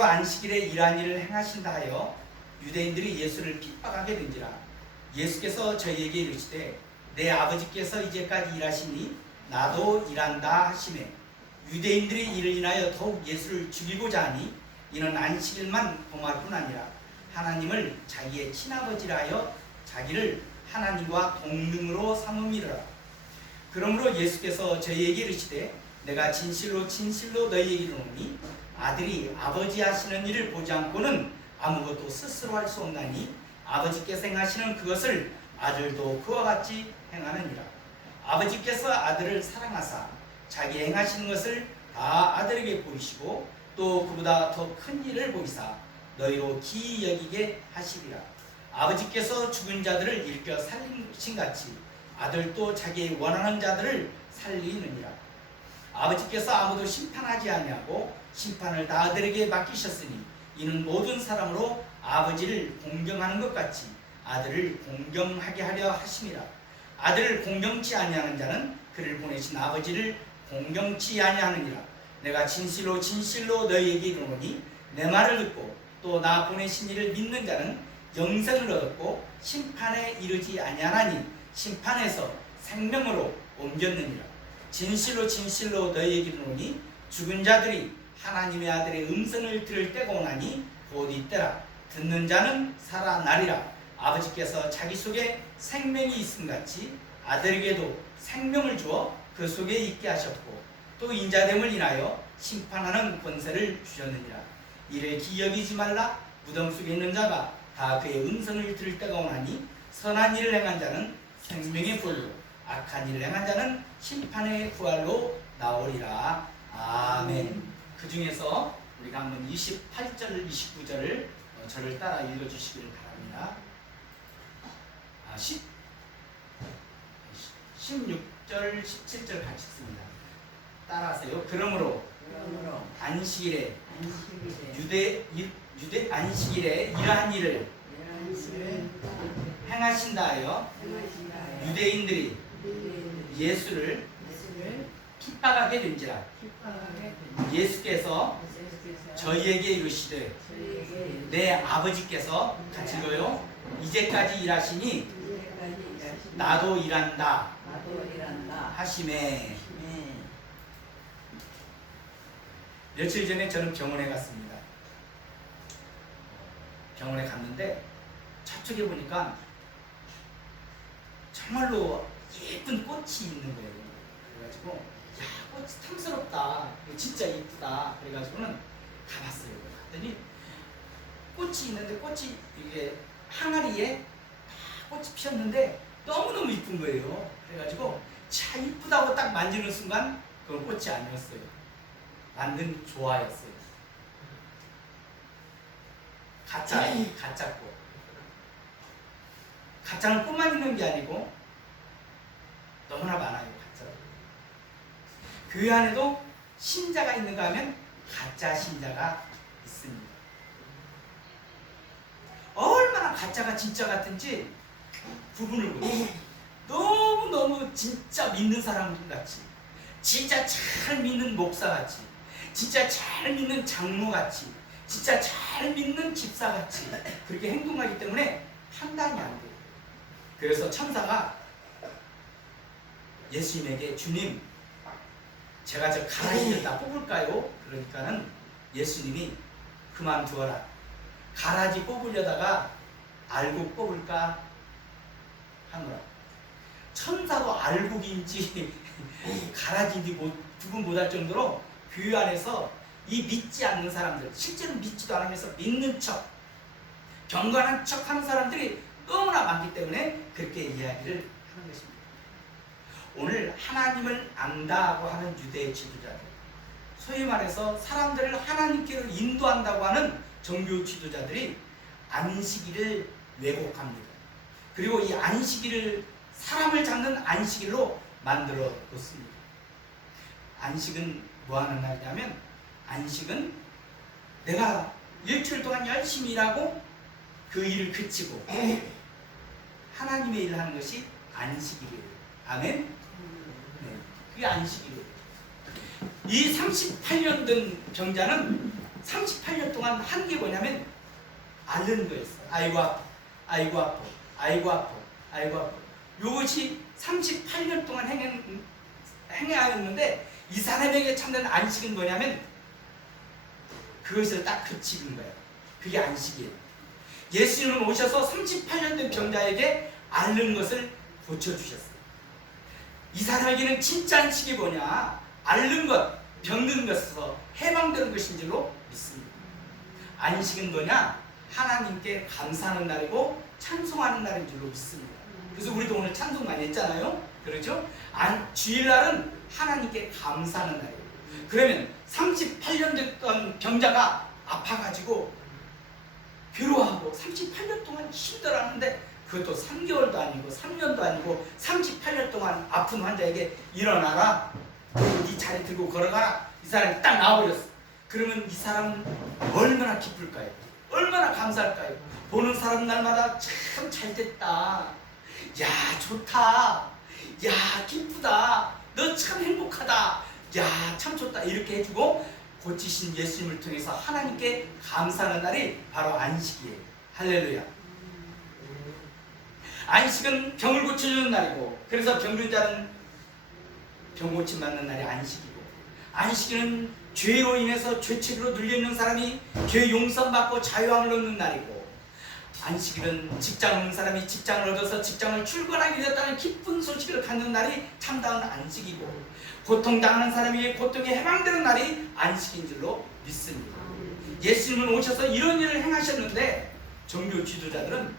참으로 안식일에 이러한 일을 행하신다 하여 유대인들이 예수를 핍박하게 된지라. 예수께서 저희에게 이르시되 내 아버지께서 이제까지 일하시니 나도 일한다 하시매 유대인들이 이를 인하여 더욱 예수를 죽이고자 하니 이는 안식일만 범할 뿐 아니라 하나님을 자기의 친아버지라 하여 자기를 하나님과 동등으로 삼음이라. 그러므로 예수께서 저희에게 이르시되 내가 진실로 진실로 너희에게 이르노니 아들이 아버지 하시는 일을 보지 않고는 아무것도 스스로 할 수 없나니 아버지께서 행하시는 그것을 아들도 그와 같이 행하느니라. 아버지께서 아들을 사랑하사 자기 행하시는 것을 다 아들에게 보이시고 또 그보다 더 큰 일을 보이사 너희로 기이 여기게 하시리라. 아버지께서 죽은 자들을 일으켜 살리신 같이 아들도 자기 원하는 자들을 살리느니라. 아버지께서 아무도 심판하지 아니하고 심판을 다 아들에게 맡기셨으니 이는 모든 사람으로 아버지를 공경하는 것 같이 아들을 공경하게 하려 하심이라. 아들을 공경치 아니하는 자는 그를 보내신 아버지를 공경치 아니하느니라. 내가 진실로 진실로 너희에게 이르노니 내 말을 듣고 또 나 보내신 이를 믿는 자는 영생을 얻었고 심판에 이르지 아니하나니 심판에서 생명으로 옮겼느니라. 진실로 진실로 너희에게 이르노니 죽은 자들이 하나님의 아들의 음성을 들을 때가 오나니 곧 이때라. 듣는 자는 살아나리라. 아버지께서 자기 속에 생명이 있음 같이 아들에게도 생명을 주어 그 속에 있게 하셨고 또 인자됨을 인하여 심판하는 권세를 주셨느니라. 이를 기여기지 말라. 무덤 속에 있는 자가 다 그의 음성을 들을 때가 오나니 선한 일을 행한 자는 생명의 부활로 악한 일을 행한 자는 심판의 부활로 나오리라. 아멘. 그 중에서 우리가 한번 28절 29절을 저를 따라 읽어주시기를 바랍니다. 16절 17절 같이 씁니다. 따라하세요. 그러므로 안식일에 안식일에 이러한 일을 행하신다 하여 유대인들이 예수를 핍박하게 된지라. 예수께서 저희에게 이르시되 내 아버지께서 같이 읽어요. 이제까지 일하시니 나도 일한다 하시매. 며칠 전에 저는 병원에 갔습니다. 병원에 갔는데 저쪽에 보니까 정말로 예쁜 꽃이 있는 거예요. 그래가지고 야, 꽃이 탐스럽다, 진짜 예쁘다. 그래가지고는 가봤어요. 갔더니 꽃이 있는데 꽃이 이게 항아리에 다 꽃이 피었는데 너무너무 이쁜 거예요. 그래가지고 자, 이쁘다고 딱 만지는 순간 그건 꽃이 아니었어요. 만든 조화였어요. 가짜 꽃. 가짜는 꽃만 있는 게 아니고 너무나 많아요. 가짜가. 교회 안에도 신자가 있는가 하면 가짜 신자가 있습니다. 얼마나 가짜가 진짜 같은지 구분을 못해요. 너무너무 진짜 믿는 사람 같이, 진짜 잘 믿는 목사 같이, 진짜 잘 믿는 장로 같이, 진짜 잘 믿는 집사 같이 그렇게 행동하기 때문에 판단이 안 돼요. 그래서 천사가 예수님에게 주님, 제가 저 가라지를 다 뽑을까요? 그러니까는 예수님이 그만두어라. 가라지 뽑으려다가 알곡 뽑을까 하노라. 천사도 알곡인지 가라지인지 구분 못할 정도로 교회 안에서 이 믿지 않는 사람들, 실제로 믿지도 않으면서 믿는 척, 경건한 척 하는 사람들이 너무나 많기 때문에 그렇게 이야기를 하는 것입니다. 오늘 하나님을 안다고 하는 유대 지도자들, 소위 말해서 사람들을 하나님께로 인도한다고 하는 종교 지도자들이 안식일을 왜곡합니다. 그리고 이 안식일을 사람을 잡는 안식일로 만들어 놓습니다. 안식은 뭐 하는 날이냐면, 안식은 내가 일주일 동안 열심히 일하고 그 일을 그치고 하나님의 일을 하는 것이 안식일이에요. 아멘? 네, 그게 안식일이에요. 이 38년 된 병자는 38년 동안 한 게 뭐냐면 앓는 거였어요. 아이고 아파, 아이고 아파, 아이고 아파, 아이고 아파. 이것이 38년 동안 행하였는데 이 사람에게 참된 안식은 뭐냐면 그것을 딱 그치는 거예요. 그게 안식이에요. 예수님은 오셔서 38년 된 병자에게 앓는 것을 고쳐주셨어요. 이 사람에게는 진짜 안식이 뭐냐? 앓는 것, 병든 것에서 해방되는 것인 줄로 믿습니다. 안식은 뭐냐? 하나님께 감사하는 날이고 찬송하는 날인 줄로 믿습니다. 그래서 우리도 오늘 찬송 많이 했잖아요. 그렇죠? 주일날은 하나님께 감사하는 날이에요. 그러면 38년 됐던 병자가 아파가지고 괴로워하고 38년 동안 힘들어하는데 그것도 3개월도 아니고 3년도 아니고 38년 동안 아픈 환자에게 일어나라, 이 자리 들고 걸어가라, 이 사람이 딱 나와버렸어. 그러면 이 사람은 얼마나 기쁠까요? 얼마나 감사할까요? 보는 사람 날마다 참 잘됐다, 야 좋다, 야 기쁘다, 너 참 행복하다, 야 참 좋다, 이렇게 해주고 고치신 예수님을 통해서 하나님께 감사하는 날이 바로 안식이에요. 할렐루야. 안식은 병을 고쳐주는 날이고, 그래서 병든 자는 병 고침 받는 날이 안식이고, 안식은 죄로 인해서 죄책으로 눌려있는 사람이 죄 용서받고 자유함을 얻는 날이고, 안식일은 직장 없는 사람이 직장을 얻어서 직장을 출근하게 됐다는 기쁜 소식을 갖는 날이 참다운 안식이고, 고통당하는 사람이 고통이 해방되는 날이 안식인 줄로 믿습니다. 예수님은 오셔서 이런 일을 행하셨는데 종교 지도자들은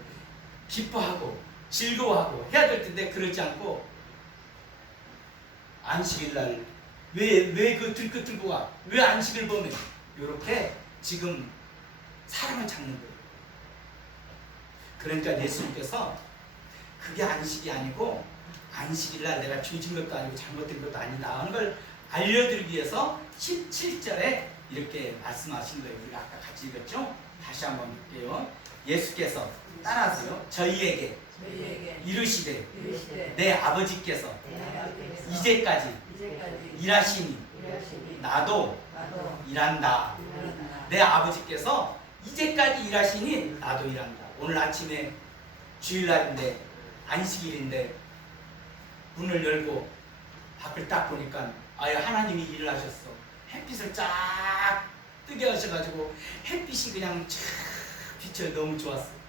기뻐하고 즐거워하고 해야 될 텐데 그러지 않고 안식일날 왜 그 들것 들고 와? 왜 안식을 범해? 이렇게 지금 사람을 찾는 거예요. 그러니까 예수님께서 그게 안식이 아니고, 안식일날 내가 죄진 것도 아니고 잘못된 것도 아니다 하는 걸 알려드리기 위해서 17절에 이렇게 말씀하신 거예요. 우리가 아까 같이 읽었죠? 다시 한번 볼게요. 예수께서 따라하세요. 저희에게 이르시되 내 아버지께서 이제까지 일하시니 나도 일한다. 내 아버지께서 이제까지 일하시니 나도 일한다. 오늘 아침에 주일날인데 안식일인데 문을 열고 밖을 딱 보니까 아예 하나님이 일을 하셨어. 햇빛을 쫙 뜨게 하셔가지고 햇빛이 그냥 쫙 비춰요. 너무 좋았어.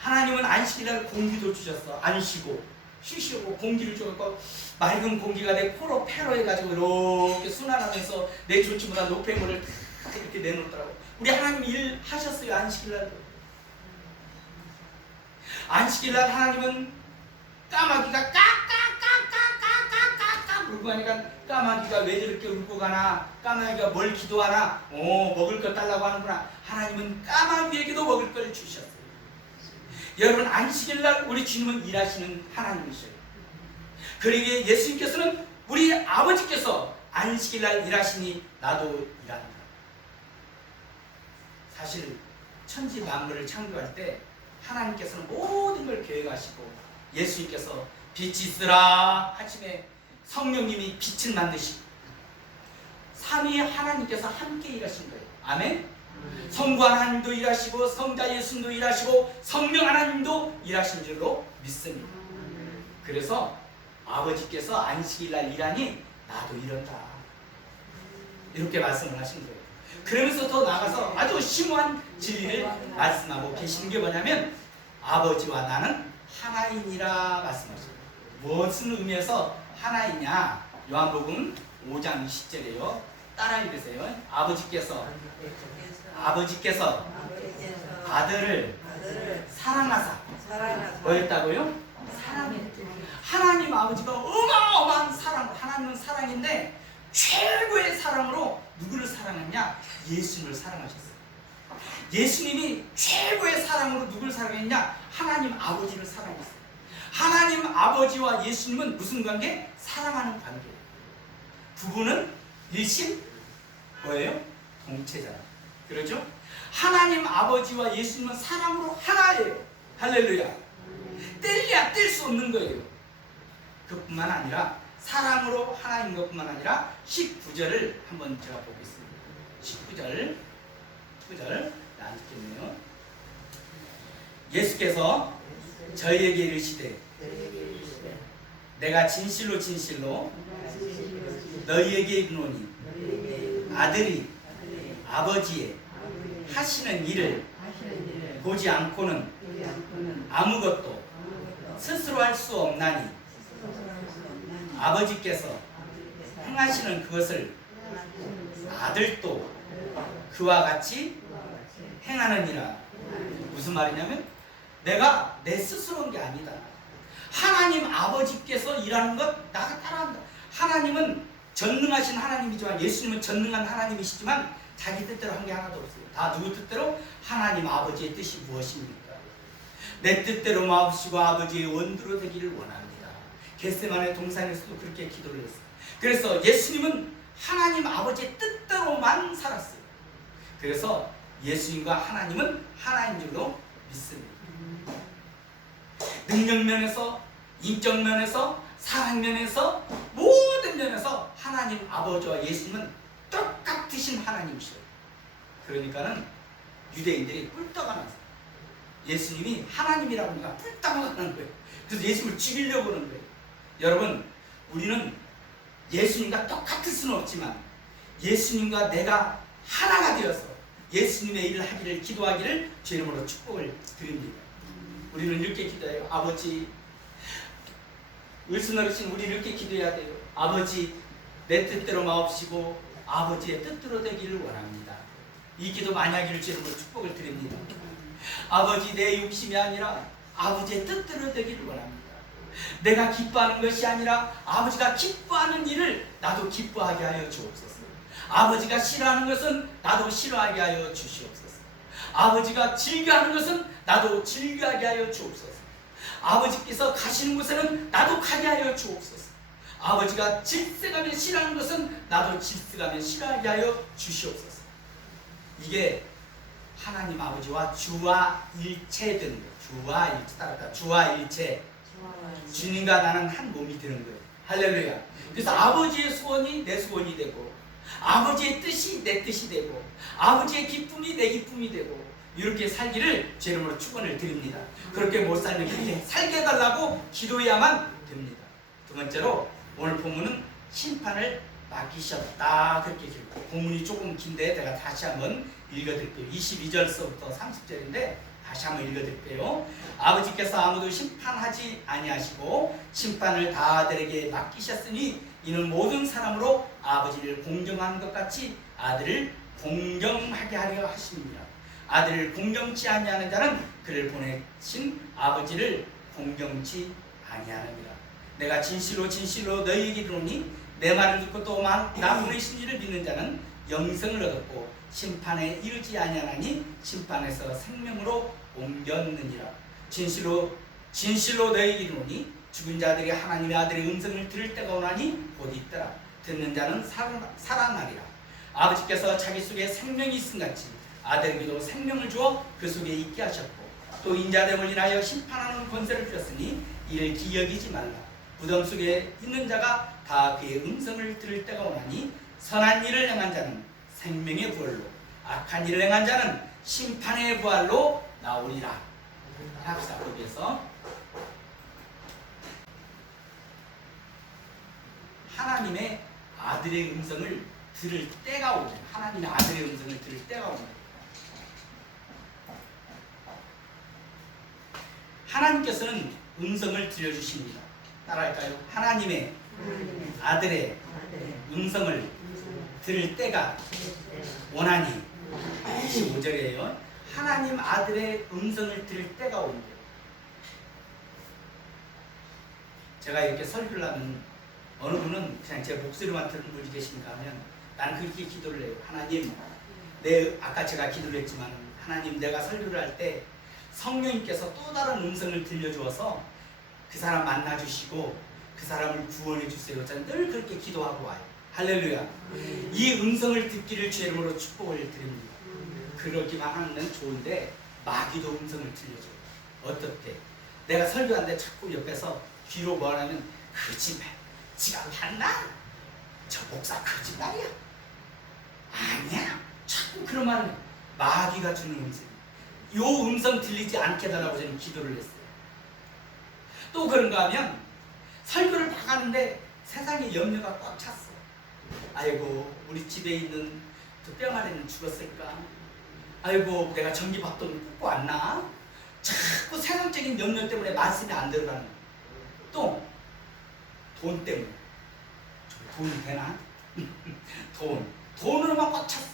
하나님은 안식일날 공기도 주셨어. 안 쉬고 쉬시고 공기를 줘갖고 맑은 공기가 내 코로 폐로 해가지고 이렇게 순환하면서 내 좋지 못한 노폐물을 다 이렇게 내놓더라고. 우리 하나님 일 하셨어요. 안식일날. 안식일날 하나님은 까마귀가 까까까까까까까까 울고 가니까 까마귀가 왜 저렇게 울고 가나, 까마귀가 뭘 기도하나, 먹을 것 달라고 하는구나. 하나님은 까마귀에게도 먹을 걸 주셨어요. 여러분, 안식일날 우리 주님은 일하시는 하나님이셔요. 그러기에 예수님께서는 우리 아버지께서 안식일날 일하시니 나도 일한다. 사실 천지 만물을 창조할 때 하나님께서는 모든 걸 계획하시고, 예수님께서 빛이 있으라 하심에 성령님이 빛을 만드시고, 삼위 하나님께서 함께 일하신 거예요. 아멘. 성부 하나님도 일하시고 성자 예수님도 일하시고 성령 하나님도 일하신 줄로 믿습니다. 그래서 아버지께서 안식일날 일하니 나도 이런다, 이렇게 말씀을 하신 거예요. 그러면서 더 나아가서 아주 심오한 진리를 말씀하고 계시는 게 뭐냐면, 아버지와 나는 하나이니라 말씀하십니다. 무슨 의미에서 하나이냐? 요한복음 5장 20절이에요. 따라 읽으세요. 아버지께서 아들을 사랑하사 뭐였다고요? 사랑했대. 하나님 아버지가 어마어마한 사랑, 하나님은 사랑인데 최고의 사랑으로 누구를 사랑했냐? 예수님을 사랑하셨어요. 예수님이 최고의 사랑으로 누구를 사랑했냐? 하나님 아버지를 사랑했어요. 하나님 아버지와 예수님은 무슨 관계? 사랑하는 관계예요. 부부는 일심 뭐예요? 동체잖아요. 그렇죠? 하나님 아버지와 예수님은 사랑으로 하나예요. 할렐루야. 뗄래야 뗄 수 없는 거예요. 그뿐만 아니라 사랑으로 하나인 것뿐만 아니라 19절을 한번 제가 보겠습니다. 19절 안 듣겠네요. 예수께서 저희에게 이르시되 내가 진실로 진실로 너희에게 이르노니 아들이 아버지의 하시는 일을 보지 않고는 아무것도 스스로 할 수 없나니 아버지께서 행하시는 그것을 아들도 그와 같이 행하느니라. 무슨 말이냐면 내가 내 스스로 한 게 아니다. 하나님 아버지께서 일하는 것 나가 따라한다. 하나님은 전능하신 하나님이지만, 예수님은 전능한 하나님이시지만 자기 뜻대로 한 게 하나도 없어요. 다 누구 뜻대로? 하나님 아버지의 뜻이 무엇입니까? 내 뜻대로 마옵시고 아버지의 원대로 되기를 원합니다. 겟세마네 동산에서도 그렇게 기도를 했어요. 그래서 예수님은 하나님 아버지의 뜻대로만 살았어요. 그래서 예수님과 하나님은 하나인 줄로 믿습니다. 능력 면에서, 인격 면에서, 사랑 면에서, 모든 면에서 하나님 아버지와 예수님은 똑같으신 하나님이시죠. 그러니까는 유대인들이 뿔떡 안 왔어요. 예수님이 하나님이라고 하니까 뿔떡 안 하는 거예요. 그래서 예수님을 죽이려고 하는 거예요. 여러분, 우리는 예수님과 똑같을 수는 없지만 예수님과 내가 하나가 되어서 예수님의 일을 하기를, 기도하기를 주 이름으로 축복을 드립니다. 우리는 이렇게 기도해요. 아버지, 을순어르신 우리 이렇게 기도해야 돼요. 아버지, 내 뜻대로 마옵시고 아버지의 뜻대로 되기를 원합니다. 이 기도 많이 하기를 주 이름으로 축복을 드립니다. 아버지, 내 욕심이 아니라 아버지의 뜻대로 되기를 원합니다. 내가 기뻐하는 것이 아니라 아버지가 기뻐하는 일을 나도 기뻐하게 하여 주옵소서. 아버지가 싫어하는 것은 나도 싫어하게 하여 주시옵소서. 아버지가 즐겨하는 것은 나도 즐겨하게 하여 주옵소서. 아버지께서 가시는 곳에는 나도 가게 하여 주옵소서. 아버지가 질색하면 싫어하는 것은 나도 질색하면 싫어하게 하여 주시옵소서. 이게 하나님 아버지와 주와 일체된 거예요. 주와 일체, 따라다 주와 일체. 주님과 나는 한 몸이 되는 거예요. 할렐루야. 그래서 아버지의 소원이 내 소원이 되고, 아버지의 뜻이 내 뜻이 되고, 아버지의 기쁨이 내 기쁨이 되고, 이렇게 살기를 제 이름으로 축원을 드립니다. 그렇게 못 살면 그렇게 살게 해달라고 기도해야만 됩니다. 두 번째로 오늘 본문은 심판을 맡기셨다, 그렇게 기록해요. 본문이 조금 긴데 제가 다시 한번 읽어드릴게요. 22절서부터 30절인데 다시 한번 읽어드릴게요. 아버지께서 아무도 심판하지 아니하시고 심판을 다 아들에게 맡기셨으니 이는 모든 사람으로 아버지를 공경하는 것 같이 아들을 공경하게 하려 하십니다. 아들을 공경치 아니하는 자는 그를 보내신 아버지를 공경치 아니하느니라. 내가 진실로 진실로 너희에게 이르노니 내 말을 듣고 또 나 보내신 이를 믿는 자는 영생을 얻었고 심판에 이르지 아니하나니 심판에서 생명으로 옮겼느니라. 진실로 진실로 너희에게 이르노니 죽은 자들이 하나님의 아들의 음성을 들을 때가 오나니 곧 있더라. 듣는 자는 살아나리라. 아버지께서 자기 속에 생명이 있음같이 아들에게도 생명을 주어 그 속에 있게 하셨고 또 인자됨을 인하여 심판하는 권세를 주셨으니 이를 기여기지 말라. 무덤 속에 있는 자가 다 그의 음성을 들을 때가 오나니 선한 일을 행한 자는 생명의 부활로 악한 일을 행한 자는 심판의 부활로 나오리라. 합시다. 거기에서 하나님의 아들의 음성을 들을 때가 오죠. 하나님의 아들의 음성을 들을 때가 오죠. 하나님께서는 음성을 들려주십니다. 따라할까요? 하나님의 아들의 음성을 들을 때가 오나니. 25절이에요. 하나님 아들의 음성을 들을 때가 온대요. 제가 이렇게 설교를 하면 어느 분은 그냥 제 목소리만 들은 분이 계십니까 하면 나는 그렇게 기도를 해요. 하나님, 아까 제가 기도를 했지만 하나님, 내가 설교를 할 때 성령님께서 또 다른 음성을 들려주어서 그 사람 만나주시고 그 사람을 구원해 주세요. 저는 늘 그렇게 기도하고 와요. 할렐루야. 이 음성을 듣기를 주 이름으로 축복을 드립니다. 그러기만 하면 좋은데 마귀도 음성을 들려줘요. 어떻게? 내가 설교하는데 자꾸 옆에서 귀로 뭐하냐면 거짓말. 지가 봤나? 저 목사 거짓말이야. 아니야. 자꾸 그런 말을 마귀가 주는 음성. 요 음성 들리지 않게 해달라고 저는 기도를 했어요. 또 그런가 하면 설교를 막 하는데 세상에 염려가 꽉 찼어. 아이고 우리 집에 있는 그 뿅아리는 죽었을까? 아이고 내가 전기밥돈 꽂고 왔나? 자꾸 세상적인 염려 때문에 말씀이 안 들어가는 거야. 또 돈 때문에. 돈이 되나? 돈으로만 꽉 찼어.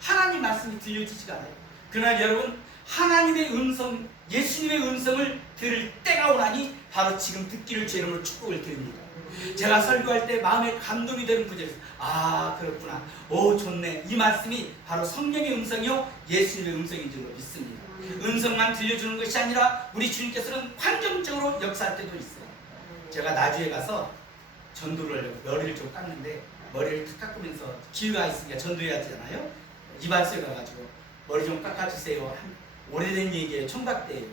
하나님 말씀이 들려지지가 않아요. 그러나 여러분 하나님의 음성, 예수님의 음성을 들을 때가 오나니 바로 지금 듣기를 주 이름으로 축복을 드립니다. 제가 설교할 때 마음에 감동이 되는 구절이 있어요. 아 그렇구나. 오 좋네. 이 말씀이 바로 성령의 음성이요 예수님의 음성인 줄 믿습니다. 음성만 들려주는 것이 아니라 우리 주님께서는 환경적으로 역사할 때도 있어요. 제가 나주에 가서 전도를 하려고 머리를 좀 깎는데 머리를 탁 깎으면서 기회가 있으니까 전도해야 되잖아요. 이발소에 가가지고 머리 좀 깎아주세요. 오래된 얘기예요. 총각 때예요.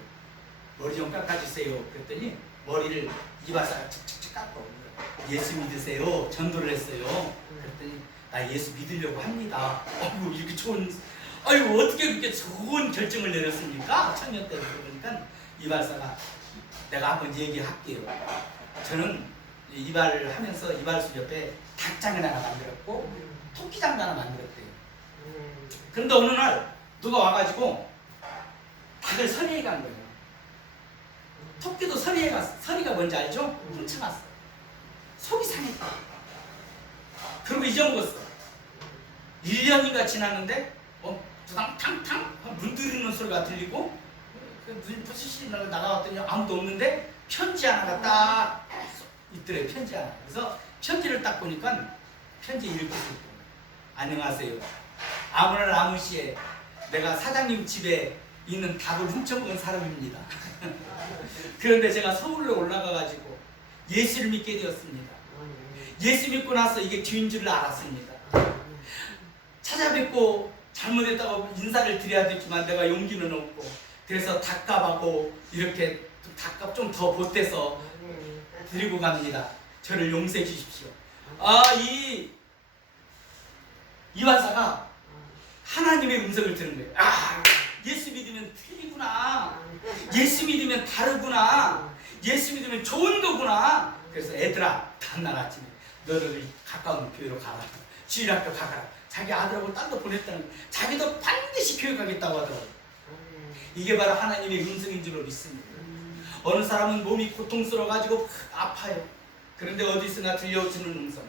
머리 좀 깎아주세요. 그랬더니 머리를 이발사가 칙칙칙 깎고 예수 믿으세요. 전도를 했어요. 그랬더니 나 예수 믿으려고 합니다. 아이고 이렇게 좋은 아이고 어떻게 그렇게 좋은 결정을 내렸습니까? 청년 때 그러니까 이발사가 내가 한번 얘기할게요. 저는 이발을 하면서 이발소 옆에 닭장을 하나 만들었고 토끼장도 하나 만들었대요. 그런데 어느 날 누가 와가지고 닭을 서리에 간 거예요. 토끼도 서리에 갔어. 서리가 뭔지 알죠? 훔쳐갔어. 속이 상했다. 그리고 잊어먹었어. 1년인가 지났는데 탕탕 문드리는 소리가 들리고 눈이 부시시 나가봤더니 아무도 없는데 편지 하나가 딱 있더래요. 편지 하나. 그래서 편지를 딱 보니까 편지 읽고 있어요. 안녕하세요. 아무날 아무 시에 내가 사장님 집에 있는 닭을 훔쳐먹은 사람입니다. 그런데 제가 서울로 올라가가지고 예수를 믿게 되었습니다. 예수 믿고 나서 이게 뒤인 줄을 알았습니다. 찾아뵙고 잘못했다고 인사를 드려야 되지만 내가 용기는 없고 그래서 닭값하고 이렇게 닭값 좀 더 보태서 드리고 갑니다. 저를 용서해 주십시오. 이 화사가 하나님의 음성을 들은 거예요. 예수 믿으면 틀리구나. 예수 믿으면 다르구나. 예수 믿으면 좋은 거구나. 그래서 애들아, 다음날 아침에 너를 가까운 교회로 가라. 주일학교 가라. 자기 아들하고 딴 데 보냈다는 거예요. 자기도 반드시 교회 가겠다고 하더라고요. 이게 바로 하나님의 음성인 줄로 믿습니다. 어느 사람은 몸이 고통스러워가지고 아파요. 그런데 어디서나 들려주는 음성.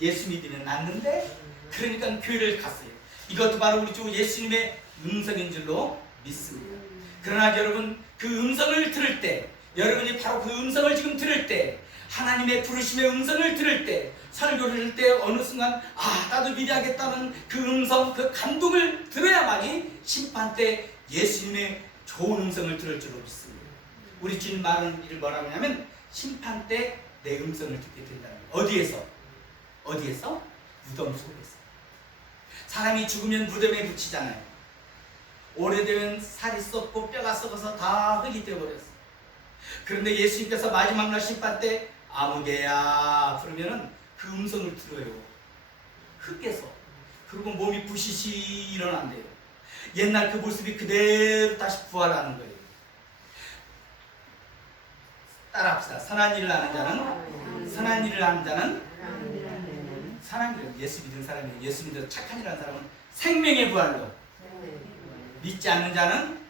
예수 믿으면 낫는데? 그러니까 교회를 갔어요. 이것도 바로 우리 주 예수님의 음성인 줄로 믿습니다. 그러나 여러분 그 음성을 들을 때 여러분이 바로 그 음성을 지금 들을 때 하나님의 부르심의 음성을 들을 때 설교를 할 때 어느 순간 나도 믿어야겠다는 그 음성 그 감동을 들어야만이 심판 때 예수님의 좋은 음성을 들을 줄로 믿습니다. 우리 주님 말하는 일을 뭐라고 하냐면 심판 때 내 음성을 듣게 된다는 거예요. 어디에서? 무덤 속에서. 사람이 죽으면 무덤에 붙이잖아요. 오래되면 살이 썩고 뼈가 썩어서 다 흙이 되어버렸어. 그런데 예수님께서 마지막 날 심판 때 아무개야 부르면은 그 음성을 들어요. 흙에서. 그리고 몸이 부시시 일어난대요. 옛날 그 모습이 그대로 다시 부활하는 거예요. 따라합시다. 선한 일을 하는 자는 선한 일, 예수 믿는 사람이에요. 예수 믿는 착한 일 하는 사람은 생명의 부활로, 믿지 않는 자는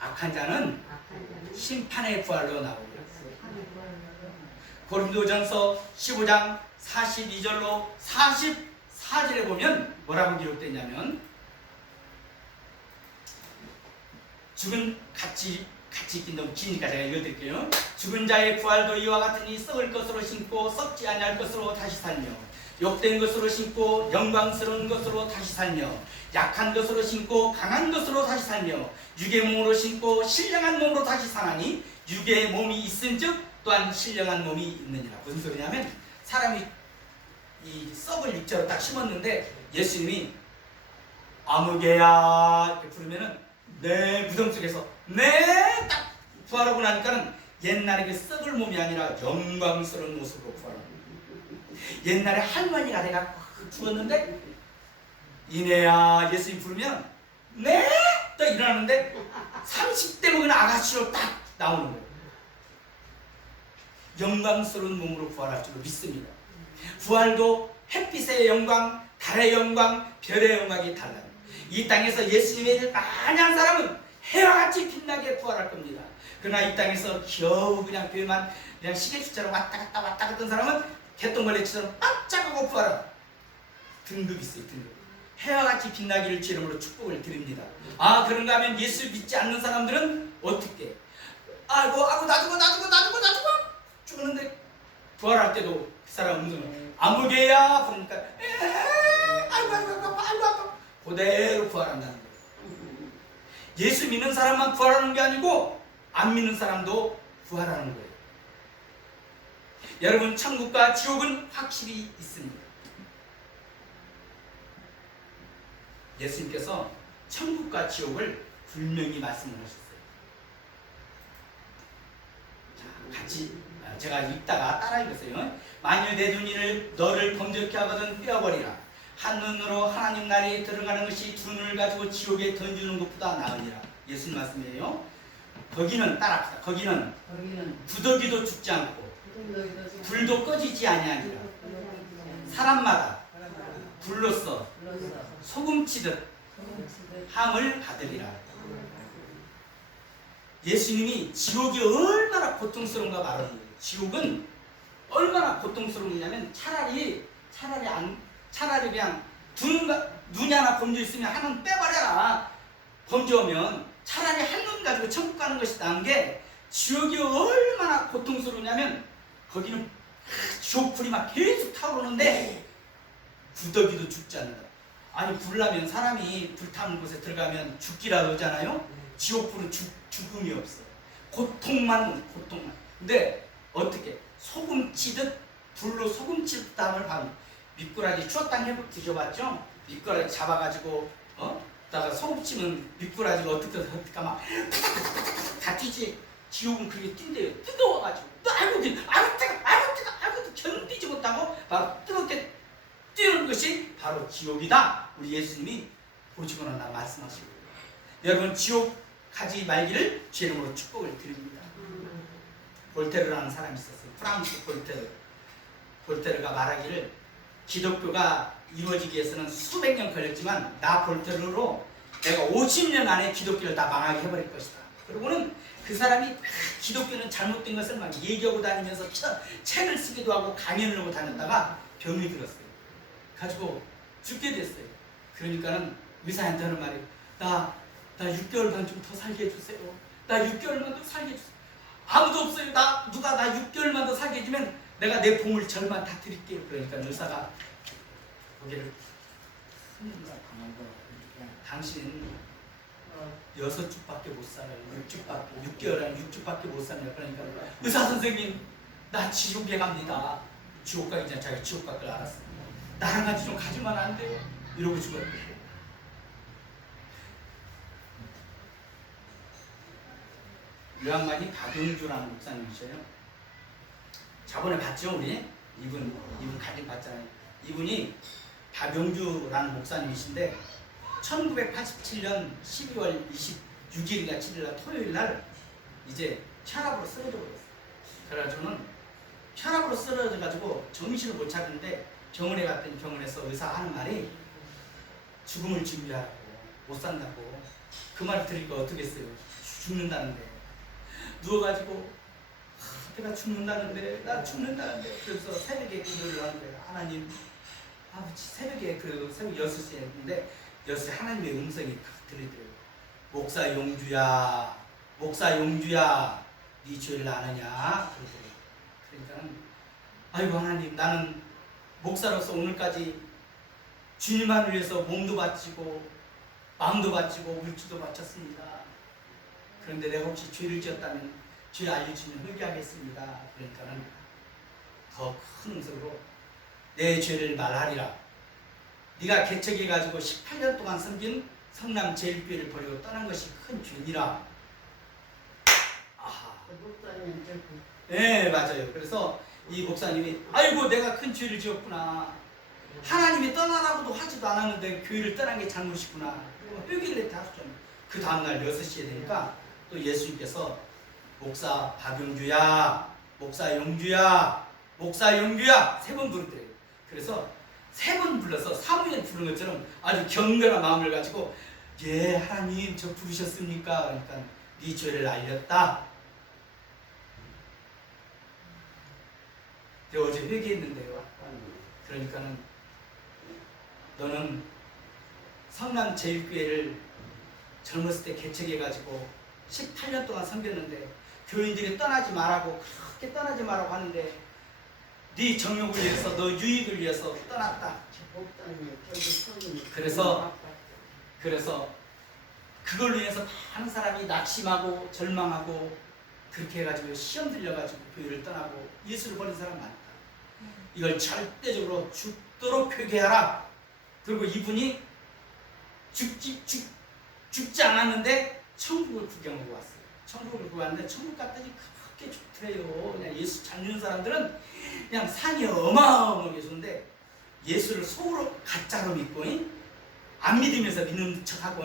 악한 자는 심판의 부활로 나오고요. 고린도전서 15장 42절로 44절에 보면 뭐라고 기록되냐면 죽은 같이 읽긴 너무 기니까 제가 읽어드릴게요. 죽은 자의 부활도 이와 같으니 썩을 것으로 심고 썩지 아니할 것으로 다시 살며 욕된 것으로 심고 영광스러운 것으로 다시 살며 약한 것으로 심고 강한 것으로 다시 살며 육의 몸으로 심고 신령한 몸으로 다시 사나니 육의 몸이 있은즉 또한 신령한 몸이 있느니라. 무슨 소리냐면 사람이 이 썩을 육체로 딱 심었는데 예수님이 아무개야 이렇게 부르면은 내 무덤 속에서 딱 부활하고 나니까는 옛날에 그 썩을 몸이 아니라 영광스러운 모습으로 부활합니다. 옛날에 할머니가 내가 죽었는데 이내야 예수님 부르면 네! 딱 일어나는데 30대 먹은 아가씨로 딱 나오는 거예요. 영광스러운 몸으로 부활할 줄로 믿습니다. 부활도 햇빛의 영광, 달의 영광, 별의 영광이 달라요. 이 땅에서 예수님의 일을 많이 한 사람은 해와 같이 빛나게 부활할 겁니다. 그러나 이 땅에서 겨우 그냥 교회만 그냥 시계추처럼 왔다 갔다 했던 사람은 개똥벌레처럼 깜짝하고 부활한 등급이 있어요. 등급. 해와 같이 빛나기를 주 이름으로 축복을 드립니다. 아, 그런가 하면 예수 믿지 않는 사람들은 어떻게? 아이고 나 죽어 죽었는데 부활할 때도 그 사람 음성을 아무개야 그러니까 아이고 그대로 부활한다는 거예요. 예수 믿는 사람만 부활하는 게 아니고 안 믿는 사람도 부활하는 거예요. 여러분, 천국과 지옥은 확실히 있습니다. 예수님께서 천국과 지옥을 분명히 말씀을 하셨어요. 자, 같이 제가 읽다가 따라 읽었어요. 만일 내 눈이 너를 범죄케 하거든 떼어버리라. 한 눈으로 하나님 나라에 들어가는 것이 두 눈을 가지고 지옥에 던지는 것보다 나으니라. 예수님 말씀이에요. 거기는 따라합시다. 거기는 구더기도 죽지 않고 불도 꺼지지 아니하니라. 사람마다 불로써 소금치듯 함을 받으리라. 예수님이 지옥이 얼마나 고통스러운가 말하는 거예요. 지옥은 얼마나 고통스러우냐면 차라리 그냥 눈이 하나 범죄 있으면 하나는 빼버려라. 범죄하면 차라리 한 눈 가지고 천국 가는 것이 나은 게, 지옥이 얼마나 고통스러우냐면 거기는 지옥불이 막 계속 타오르는데 구더기도 죽지 않는다. 아니, 불나면 사람이 불타는 곳에 들어가면 죽기라도 하잖아요. 지옥불은 죽음이 없어. 고통만. 근데 어떻게? 소금치듯 불로 소금치듯 담을 방. 미꾸라지 추어탕 해보 드셔봤죠? 미꾸라지 잡아가지고 다가 소금치면 미꾸라지가 어떻게 막 다 튀지. 지옥은 그렇게 뛴대요. 뜨거워가지고 아이고 뜨거 견디지 못하고 바로 뜨겁게 뛰는 것이 바로 지옥이다. 우리 예수님이 보시고 난다 말씀하시고, 여러분, 지옥 가지 말기를 주 이름으로 축복을 드립니다. 볼테르라는 사람이 있었어요. 프랑스 볼테르가 말하기를, 기독교가 이루어지기 위해서는 수백 년 걸렸지만 나 볼테르로 내가 50년 안에 기독교를 다 망하게 해버릴 것이다. 그리고는 그 사람이 기독교는 잘못된 것을 막 얘기하고 다니면서 책을 쓰기도 하고 강연을 하고 다녔다가 병이 들었어요. 가지고 죽게 됐어요. 그러니까는 의사한테 하는 말이, 나 6개월만 좀 더 살게 해주세요. 나 6개월만 더 살게 해주세요. 아무도 없어요. 누가 나 6개월만 더 살게 해주면 내가 내 보물 절반 다 드릴게요. 그러니까 의사가 고개를 당신은 6주밖에 못 살아요. 6개월은 6주밖에 못 살아요. 그러니까 의사 선생님, 나 지옥에 갑니다. 지옥 가기 전에 자기가 지옥 갈 걸 알았어요. 나랑 같이 좀 가지면 안 돼요? 이러고 죽어요. 요양만이 박용주라는 목사님이셔요. 저번에 봤죠, 우리? 이분 가진 봤잖아요. 이분이 박용주라는 목사님이신데 1987년 12월 26일인가 7일날 토요일날 이제 혈압으로 쓰러져 버렸어요. 그래가지고는 혈압으로 쓰러져가지고 정신을 못 차리는데 병원에 갔더니 병원에서 의사 하는 말이 죽음을 준비하라고, 못 산다고. 그 말을 들으니까 어떻게 했어요? 죽는다는데. 누워가지고 내가 죽는다는데, 그래서 새벽에 기도를 하는 거예요. 하나님, 아버지, 새벽에 새벽 6시에 했는데 6시에 하나님의 음성이 들리더라고요. 목사 용주야, 네 죄를 아느냐? 그러더라고요. 그러니까는, 아이고 하나님, 나는 목사로서 오늘까지 주님만을 위해서 몸도 바치고 마음도 바치고 물질도 바쳤습니다. 그런데 내가 혹시 죄를 지었다면 죄 알려주면 회개하겠습니다. 그러니까는 더 큰 음성으로 내 죄를 말하리라. 네가 개척해가지고 18년 동안 섬긴 성남 제일교회를 버리고 떠난 것이 큰 죄니라. 아하. 네, 맞아요. 그래서 이 목사님이, 아이고 내가 큰 죄를 지었구나. 하나님이 떠나라고도 하지도 않았는데 교회를 떠난 게 잘못이구나. 회개를 했다 하셨잖아요. 그 다음날 6시에 되니까 또 예수님께서 목사 박용규야, 목사 용규야, 목사 용규야 3번 부르더래요. 그래서 3번 불러서 사무엘 부르는 것처럼 아주 경건한 마음을 가지고 예 하나님 저 부르셨습니까? 그러니까 네 죄를 알렸다. 내가 어제 회개했는데요. 그러니까는 너는 성남 제일교회를 젊었을 때 개척해가지고 18년 동안 섬겼는데 교인들이 떠나지 말라고 그렇게 떠나지 말라고 하는데 네 정욕을 위해서 너 유익을 위해서 떠났다. 그래서 그걸로 인해서 많은 사람이 낙심하고 절망하고 그렇게 해가지고 시험 들려가지고 교회를 떠나고 예수를 버린 사람 많다. 이걸 절대적으로 죽도록 회개하라. 그리고 이분이 죽지 않았는데 천국을 구경하고 왔어요. 천국을 구경하는데 천국 갔더니 그렇게 좋더래요. 그냥 예수 잘 믿는 사람들은 그냥 산이 어마어마하게 좋은데 예수를 속으로 가짜로 믿고 안 믿으면서 믿는 척하고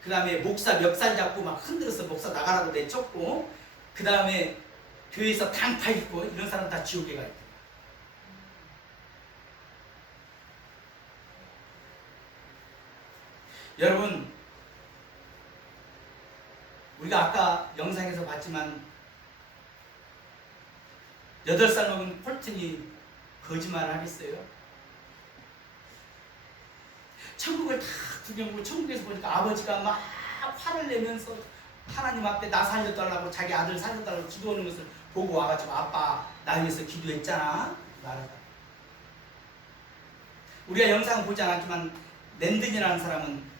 그 다음에 목사 멱살 잡고 막 흔들어서 목사 나가라고 내쫓고 그 다음에 교회에서 당파 입고 이런 사람 다 지옥에 가 있다. 여러분 우리가 아까 영상에서 봤지만 8살 먹은 폴튼이 거짓말을 하겠어요? 천국을 다 구경하고 천국에서 보니까 아버지가 막 화를 내면서 하나님 앞에 나 살려달라고 자기 아들 살려달라고 기도하는 것을 보고 와가지고 아빠 나 위해서 기도했잖아 말하다. 우리가 영상 보지 않았지만 랜든이라는 사람은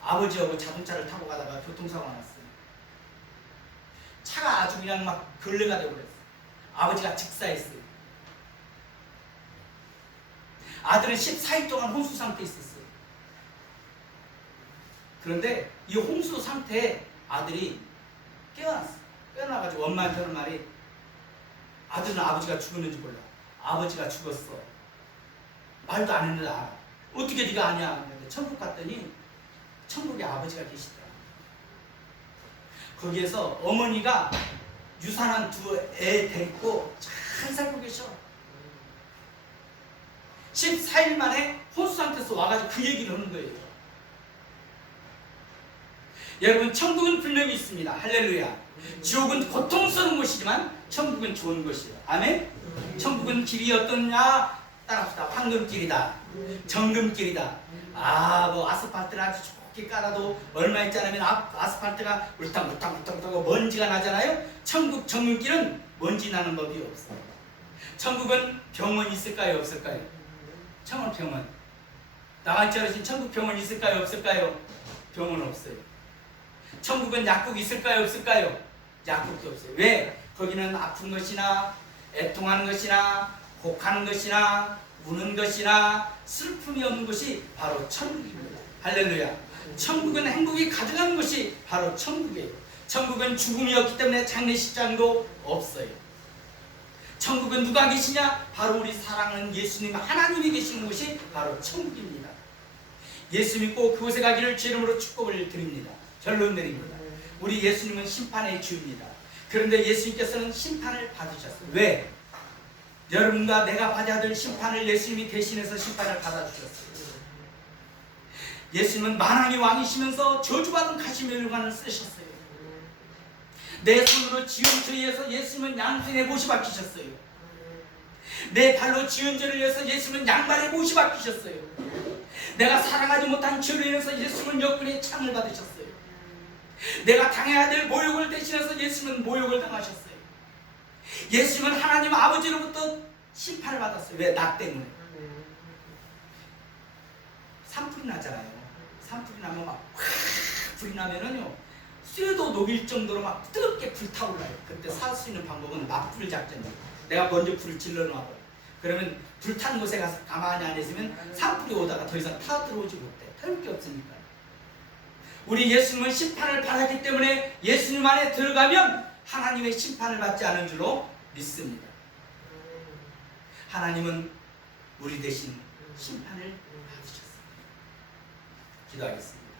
아버지하고 자동차를 타고 가다가 교통사고가 났어요. 차가 아주 그냥 막 걸레가 되어버렸어요. 아버지가 직사했어요. 아들은 14일 동안 혼수 상태에 있었어요. 그런데 이 혼수 상태에 아들이 깨어났어요. 깨어나가지고 엄마한테 하는 말이 아들은 아버지가 죽었는지 몰라. 아버지가 죽었어. 말도 안 했는데 알아. 어떻게 네가 아냐? 근데 천국 갔더니 천국에 아버지가 계시더라. 거기에서 어머니가 유산한 2애 데리고 잘 살고 계셔. 14일 만에 혼수 상태에서 와가지고 그 얘기를 하는 거예요. 여러분 천국은 분명히 있습니다. 할렐루야. 지옥은 고통스러운 곳이지만 천국은 좋은 곳이에요. 아멘. 천국은 길이 어떠냐? 따라합시다. 황금길이다. 정금길이다. 뭐 아스팔트를 아주 좋게 깔아도 얼마 있지 않으면 아스팔트가 울탕불탕 먼지가 나잖아요. 천국 정금길은 먼지 나는 법이 없어요. 천국은 병원 있을까요? 없을까요? 천국 병원. 나같이 어르신 천국 병원 있을까요? 없을까요? 병원 없어요. 천국은 약국 있을까요? 없을까요? 약국도 없어요. 왜? 거기는 아픈 것이나 애통하는 것이나 곡하는 것이나 우는 것이나 슬픔이 없는 것이 바로 천국입니다. 할렐루야. 천국은 행복이 가득한 것이 바로 천국이에요. 천국은 죽음이 없기 때문에 장례식장도 없어요. 천국은 누가 계시냐? 바로 우리 사랑하는 예수님 하나님이 계시는 곳이 바로 천국입니다. 예수 믿고 그곳에 가기를 주 이름으로 축복을 드립니다. 결론 내립니다. 우리 예수님은 심판의 주입니다. 그런데 예수님께서는 심판을 받으셨어요. 왜? 여러분과 내가 받아야 될 심판을 예수님이 대신해서 심판을 받아주셨어요. 예수님은 만왕의 왕이시면서 저주받은 가시멜로관을 쓰셨어요. 내 손으로 지은 죄에 의해서 예수님은 양손에 못이 박히셨어요. 내 발로 지은 죄를 위해서 예수님은 양발에 못이 박히셨어요. 내가 사랑하지 못한 죄를 인해서 예수님은 역근의 창을 받으셨어요. 내가 당해야 될 모욕을 대신해서 예수님은 모욕을 당하셨어요. 예수님은 하나님 아버지로부터 심판을 받았어요. 왜? 나 때문에. 산불이 나잖아요. 산불이 나면 막 불이 나면은요 쇠도 녹일 정도로 막 뜨겁게 불타올라요. 그때 살 수 있는 방법은 맞불 작전이에요. 내가 먼저 불을 질러 놔버려. 그러면 불탄 곳에 가서 가만히 안 있으면 산불이 오다가 더 이상 타 들어오지 못해. 태울 게 없으니까. 우리 예수님은 심판을 받았기 때문에 예수님 안에 들어가면 하나님의 심판을 받지 않은 줄로 믿습니다. 하나님은 우리 대신 심판을 받으셨습니다. 기도하겠습니다.